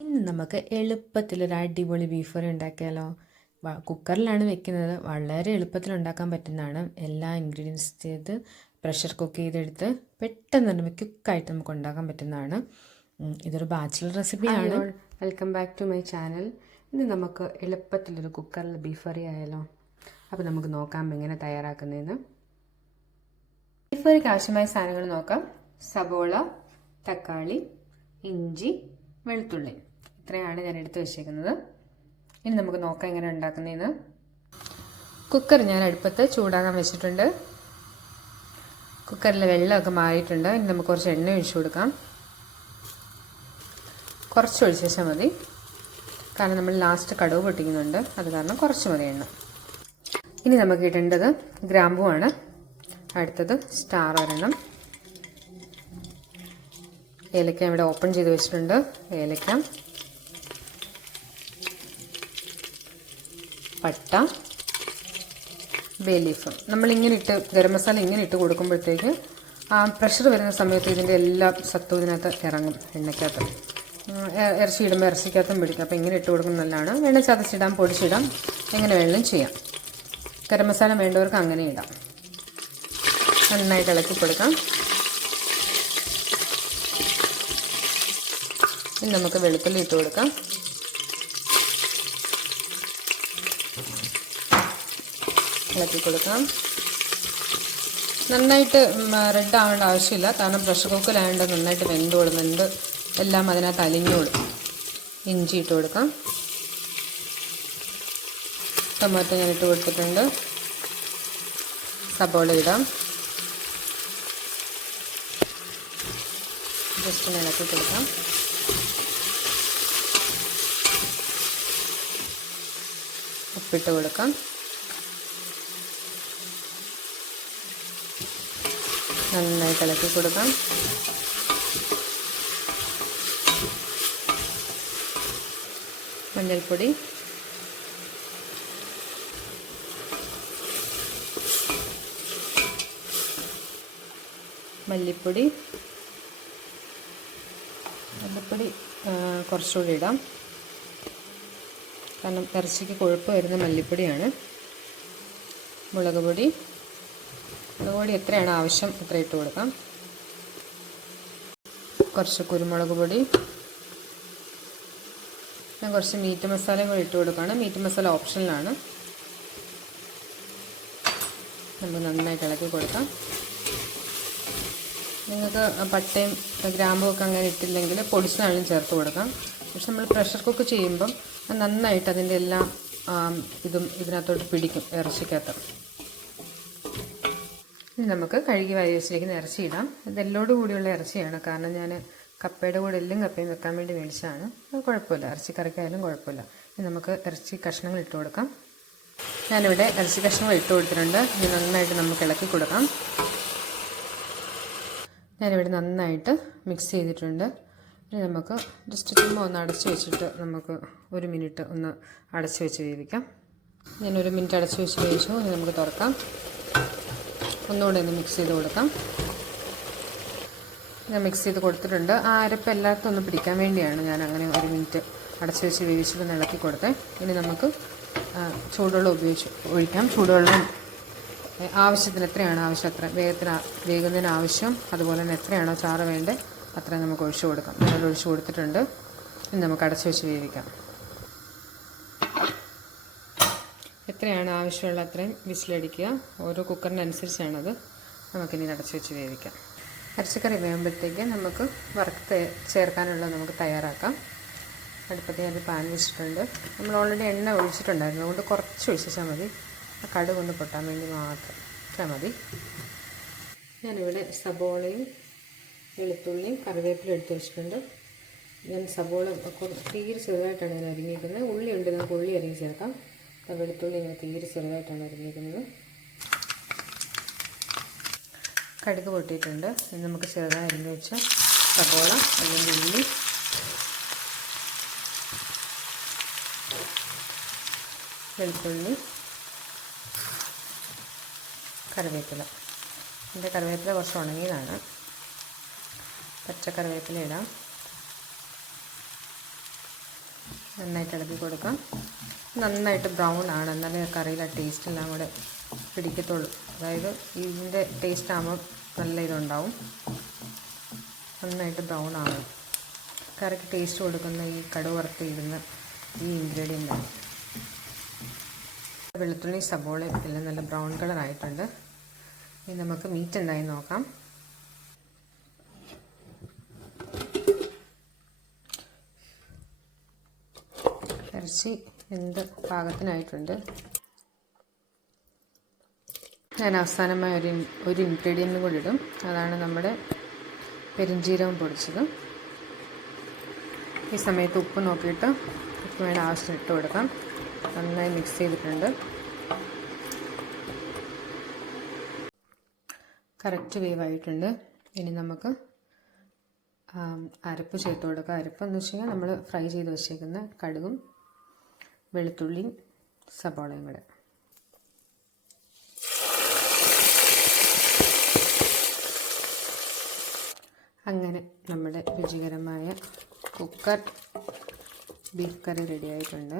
ഇന്ന് നമുക്ക് എളുപ്പത്തിലൊരു അടിപൊളി ബീഫ് കറി ഉണ്ടാക്കിയാലോ? കുക്കറിലാണ് വെക്കുന്നത്. വളരെ എളുപ്പത്തിൽ ഉണ്ടാക്കാൻ പറ്റുന്നതാണ്. എല്ലാ ഇൻഗ്രീഡിയൻസ് ചെയ്ത് പ്രഷർ കുക്ക് ചെയ്തെടുത്ത് പെട്ടെന്ന് തന്നെ ക്യുക്കായിട്ട് നമുക്ക് ഉണ്ടാക്കാൻ പറ്റുന്നതാണ്. ഇതൊരു ബാച്ചിലർ റെസിപ്പിയാണ് welcome back to my channel ഇന്ന് നമുക്ക് എളുപ്പത്തിലൊരു കുക്കറിൽ ബീഫ് കറി ആയാലോ? അപ്പോൾ നമുക്ക് നോക്കാം എങ്ങനെ തയ്യാറാക്കുന്നതെന്ന് ബീഫ് കറിക്ക് ആവശ്യമായ സാധനങ്ങൾ നോക്കാം. സബോള തക്കാളി ഇഞ്ചി വെളുത്തുള്ളി. ഇത്രയാണ് ഞാൻ എടുത്ത് വെച്ചേക്കുന്നത്. ഇനി നമുക്ക് നോക്കാം എങ്ങനെ ഉണ്ടാക്കുന്നതെന്ന് കുക്കർ ഞാൻ അടുപ്പത്ത് ചൂടാകാൻ വെച്ചിട്ടുണ്ട്. കുക്കറിലെ വെള്ളമൊക്കെ മാറിയിട്ടുണ്ട്. ഇനി നമുക്ക് കുറച്ച് എണ്ണ ഒഴിച്ചു കൊടുക്കാം. കുറച്ച് ഒഴിച്ച ശേഷം മതി. കാരണം നമ്മൾ ലാസ്റ്റ് കടുവ് പൊട്ടിക്കുന്നുണ്ട്. അത് കാരണം കുറച്ച് മതി എണ്ണ. ഇനി നമുക്ക് ഇടേണ്ടത് ഗ്രാമ്പുവാണ് അടുത്തത് സ്റ്റാർ ഒരെണ്ണം. ഏലക്ക ഇവിടെ ഓപ്പൺ ചെയ്ത് വെച്ചിട്ടുണ്ട്. ഏലക്ക. പട്ട ബേ ലീഫ് നമ്മളിങ്ങനെ ഇട്ട് ഗരം മസാല ഇങ്ങനെ ഇട്ട് കൊടുക്കുമ്പോഴത്തേക്ക് ആ പ്രഷർ വരുന്ന സമയത്ത് ഇതിന്റെ എല്ലാ സത്വം ഇതിനകത്ത് ഇറങ്ങും എണ്ണയ്ക്കകത്ത്. ഇറച്ചി ഇടുമ്പോൾ ഇറച്ചിക്കകത്തും പിടിക്കും. അപ്പോൾ ഇങ്ങനെ ഇട്ട് കൊടുക്കുന്നത് നല്ലതാണ്. വേണം ചതച്ചിടാം പൊടിച്ചിടാം എങ്ങനെ വേണമെങ്കിലും ചെയ്യാം. ഗരം മസാല വേണ്ടവർക്ക് അങ്ങനെ ഇടാം. നന്നായിട്ട് ഇളക്കി കൊടുക്കാം. ഇനി നമുക്ക് വെളുത്തുള്ളി ഇട്ട് കൊടുക്കാം. ഇളക്കി കൊടുക്കാം നന്നായിട്ട് റെഡ് ആവേണ്ട ആവശ്യമില്ല. കാരണം പ്രഷർ കുക്കറിലായതുകൊണ്ട് നന്നായിട്ട് വെന്ത് എല്ലാം അതിനകത്ത് അലിഞ്ഞോളും. ഇഞ്ചി ഇട്ട് കൊടുക്കാം. ടൊമാറ്റോ ഞാൻ ഇട്ട് കൊടുത്തിട്ടുണ്ട്. സബോള ഇടാം. ജസ്റ്റ് ഇളക്കി കൊടുക്കാം. ഉപ്പിട്ട് കൊടുക്കാം. നന്നായിട്ട് ഇളക്കി കൊടുക്കാം. മഞ്ഞൾപ്പൊടി. മല്ലിപ്പൊടി. മല്ലിപ്പൊടി കുറച്ചുകൂടി ഇടാം. കാരണം ഇറച്ചിക്ക് കൊഴുപ്പ് വരുന്ന മല്ലിപ്പൊടിയാണ്. മുളക് പൊടി. പൊടി എത്രയാണ് ആവശ്യം അത്ര ഇട്ട് കൊടുക്കാം. കുറച്ച് കുരുമുളക് പൊടി. ഞാൻ കുറച്ച് മീറ്റ് മസാലയും കൂടി ഇട്ട് കൊടുക്കുകയാണ്. മീറ്റ് മസാല ഓപ്ഷനിലാണ് നമുക്ക് നന്നായിട്ട് ഇളക്കി കൊടുക്കാം. നിങ്ങൾക്ക് പട്ടയും ഗ്രാമ്പും ഒക്കെ അങ്ങനെ ഇട്ടില്ലെങ്കിൽ പൊടിച്ചതാണെങ്കിലും ചേർത്ത് കൊടുക്കാം. പക്ഷെ നമ്മൾ പ്രഷർ കുക്ക് ചെയ്യുമ്പം നന്നായിട്ട് അതിന്റെ എല്ലാ ഇതും ഇതിനകത്തോട്ട് പിടിക്കും ഇറച്ചിക്കകത്ത്. ഇനി നമുക്ക് കഴുകി വാരി വെച്ചിരിക്കുന്ന ഇടാം. ഇതെല്ലോട് കൂടിയുള്ള ഇറച്ചിയാണ്. കാരണം ഞാൻ കപ്പയുടെ കൂടെ എല്ലും കപ്പയും വെക്കാൻ വേണ്ടി മേടിച്ചതാണ്. അത് കുഴപ്പമില്ല. ഇറച്ചി കറിക്കായാലും കുഴപ്പമില്ല. ഇനി നമുക്ക് ഇറച്ചി കഷ്ണങ്ങൾ ഇട്ട് കൊടുക്കാം. ഞാനിവിടെ ഇറച്ചി കഷ്ണങ്ങൾ ഇട്ട് കൊടുത്തിട്ടുണ്ട്. ഇത് നന്നായിട്ട് നമുക്ക് ഇളക്കി കൊടുക്കാം. ഞാനിവിടെ നന്നായിട്ട് മിക്സ് ചെയ്തിട്ടുണ്ട്. ഇനി നമുക്ക് ജസ്റ്റ് ചുമ്മാ ഒന്ന് അടച്ച് വെച്ചിട്ട് നമുക്ക് ഒരു മിനിറ്റ് ഒന്ന് അടച്ച് വെച്ച് വേവിക്കാം. ഞാൻ ഒരു മിനിറ്റ് അടച്ച് വെച്ച് വേവിച്ചു. ഇനി നമുക്ക് തുറക്കാം. ഒന്നുകൂടെ ഒന്ന് മിക്സ് ചെയ്ത് കൊടുക്കാം. ഞാൻ മിക്സ് ചെയ്ത് കൊടുത്തിട്ടുണ്ട്. ആ അരപ്പ് എല്ലായിടത്തും ഒന്ന് പിടിക്കാൻ വേണ്ടിയാണ് ഞാൻ അങ്ങനെ ഒരു മിനിറ്റ് അടച്ചു വെച്ച് വേവിച്ചിട്ട് ഇളക്കി കൊടുത്തത് ഇനി നമുക്ക് ചൂടുവെള്ളം ഉപയോഗിച്ച് ഒഴിക്കാം. ചൂടുവെള്ളം ആവശ്യത്തിന് എത്രയാണ് ആവശ്യം അത്ര വേഗത്തിന് വേഗുന്നതിന് ആവശ്യം അതുപോലെ തന്നെ എത്രയാണോ ചാറ് വേണ്ടത് അത്രയും നമുക്ക് ഒഴിച്ചു കൊടുക്കാം. ഞാൻ ഒഴിച്ചു കൊടുത്തിട്ടുണ്ട്. ഇനി നമുക്ക് അടച്ചു വെച്ച് വേവിക്കാം. എത്രയാണ് ആവശ്യമുള്ള അത്രയും വിസിലടിക്കുക. ഓരോ കുക്കറിനനുസരിച്ചാണത് നമുക്കിനി അടച്ചു വെച്ച് വേവിക്കാം. ഇറച്ചിക്കറി വേകുമ്പോഴത്തേക്ക് നമുക്ക് വറുത്ത് ചേർക്കാനുള്ളത് നമുക്ക് തയ്യാറാക്കാം. അടുപ്പത്ത് ഞാൻ പാൻ വെച്ചിട്ടുണ്ട്. നമ്മൾ ഓൾറെഡി എണ്ണ ഒഴിച്ചിട്ടുണ്ടായിരുന്നു. അതുകൊണ്ട് കുറച്ച് ഒഴിച്ചാൽ മതി. ആ കടുക് ഒന്ന് പൊട്ടാൻ വേണ്ടി മാത്രം മതി. ഞാനിവിടെ സബോളയും വെളുത്തുള്ളിയും കറിവേപ്പിലും എടുത്ത് വെച്ചിട്ടുണ്ട്. ഞാൻ സബോള തീരെ ചെറുതായിട്ടാണ് ഞാൻ അരിഞ്ഞിരിക്കുന്നത്. ഉള്ളി ഉണ്ട് നമുക്ക് ഉള്ളി അരിഞ്ഞ് ചേർക്കാം. വെളുത്തുള്ളി ഇങ്ങനെ തീരെ ചെറുതായിട്ടാണ് അരിഞ്ഞിരിക്കുന്നത്. കടുക് പൊട്ടിയിട്ടുണ്ട്. ഇനി നമുക്ക് ചെറുതായി അരിഞ്ഞ് വെച്ച സബോള അല്ലെങ്കിൽ ഉള്ളി. വെളുത്തുള്ളി. കറിവേപ്പില. എന്റെ കറിവേപ്പില കുറച്ച് ഉണങ്ങിയതാണ്. പച്ച കറിവേപ്പില ഇടാം. നന്നായിട്ട് ഇളക്കി കൊടുക്കാം. നന്നായിട്ട് ബ്രൗൺ ആണ്. എന്നാലേ കറിയിലെ ടേസ്റ്റ് എല്ലാം കൂടെ പിടിക്കത്തുള്ളൂ. അതായത് ഇതിന്റെ ടേസ്റ്റ് ആകുമ്പോൾ നല്ല ഇതുണ്ടാവും. നന്നായിട്ട് ബ്രൗൺ ആണ് കറിക്ക് ടേസ്റ്റ് കൊടുക്കുന്ന ഈ കടുവറുത്ത് ഇടുന്ന ഈ ഇൻഗ്രീഡിയന്റ് വെളുത്തുള്ളി സബോള എല്ലാം നല്ല ബ്രൗൺ കളർ ആയിട്ടുണ്ട്. ഇനി നമുക്ക് മീറ്റ് എന്തായി നോക്കാം. ഇറച്ചി എന്ത് പാകത്തിനായിട്ടുണ്ട്? ഞാൻ അവസാനമായി ഒരു ഒരു ഇൻഗ്രീഡിയന്റും കൂടി ഇടും. അതാണ് നമ്മുടെ പെരിഞ്ജീരകം പൊടിച്ചത്. ഈ സമയത്ത് ഉപ്പ് നോക്കിയിട്ട് ഉപ്പ് വേണ്ട ആവശ്യത്തിന് ഇട്ട് കൊടുക്കാം. നന്നായി മിക്സ് ചെയ്തിട്ടുണ്ട്. കറക്റ്റ് വേവായിട്ടുണ്ട്. ഇനി നമുക്ക് അരപ്പ് ചേർത്ത് കൊടുക്കാം. അരപ്പ് എന്ന് വെച്ച് കഴിഞ്ഞാൽ നമ്മൾ ഫ്രൈ ചെയ്ത് വെച്ചേക്കുന്ന കടുകും വെളുത്തുള്ളിയും സബോളയും കൂടെ. അങ്ങനെ നമ്മുടെ രുചികരമായ കുക്കർ ബീഫ് കറി റെഡി ആയിട്ടുണ്ട്.